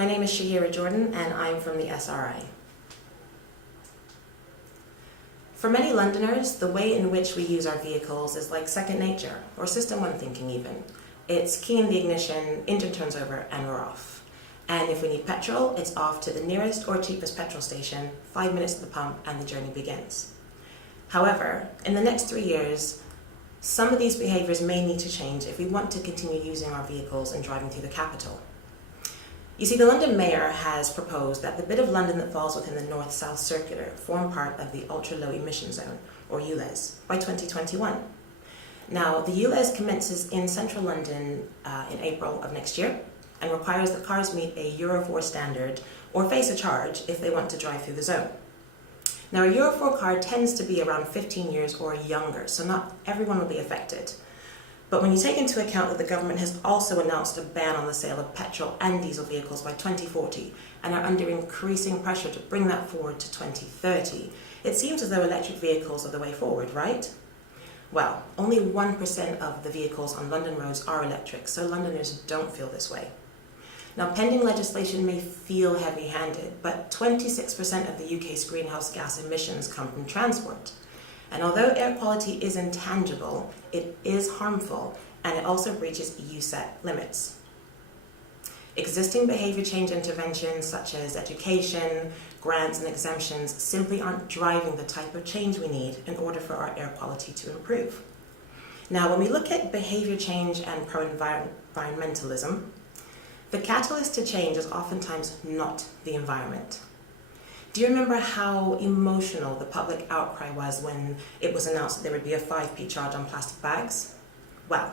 My name is Shaherah Jordan and I'm from the SRI. For many Londoners, the way in which we use our vehicles is like second nature, or System 1 thinking even. It's key in the ignition, engine turns over, and we're off. And if we need petrol, it's off to the nearest or cheapest petrol station, 5 minutes to the pump, and the journey begins. However, in the next 3 years, some of these behaviours may need to change if we want to continue using our vehicles and driving through the capital. You see, the London Mayor has proposed that the bit of London that falls within the North-South Circular form part of the Ultra-Low Emission Zone, or ULEZ, by 2021. Now, the ULEZ commences in central London in April of next year and requires that cars meet a Euro 4 standard or face a charge if they want to drive through the zone. Now, a Euro 4 car tends to be around 15 years or younger, so not everyone will be affected. But when you take into account that the government has also announced a ban on the sale of petrol and diesel vehicles by 2040 and are under increasing pressure to bring that forward to 2030, it seems as though electric vehicles are the way forward, right? Well, only 1% of the vehicles on London roads are electric, so Londoners don't feel this way. Now, pending legislation may feel heavy-handed, but 26% of the UK's greenhouse gas emissions come from transport. And although air quality is intangible, it is harmful, and it also breaches EU set limits. Existing behaviour change interventions such as education, grants and exemptions simply aren't driving the type of change we need in order for our air quality to improve. Now, when we look at behaviour change and pro-environmentalism, the catalyst to change is oftentimes not the environment. Do you remember how emotional the public outcry was when it was announced that there would be a 5p charge on plastic bags? Well,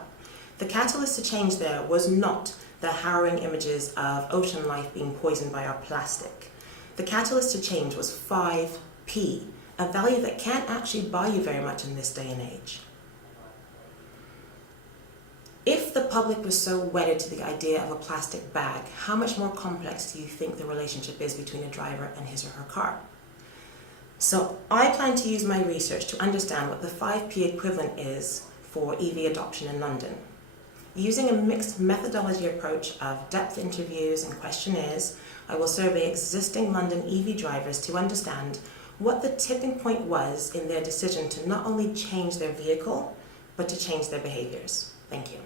the catalyst to change there was not the harrowing images of ocean life being poisoned by our plastic. The catalyst to change was 5p, a value that can't actually buy you very much in this day and age. If the public was so wedded to the idea of a plastic bag, how much more complex do you think the relationship is between a driver and his or her car? So I plan to use my research to understand what the 5p equivalent is for EV adoption in London. Using a mixed methodology approach of depth interviews and questionnaires, I will survey existing London EV drivers to understand what the tipping point was in their decision to not only change their vehicle, but to change their behaviours. Thank you.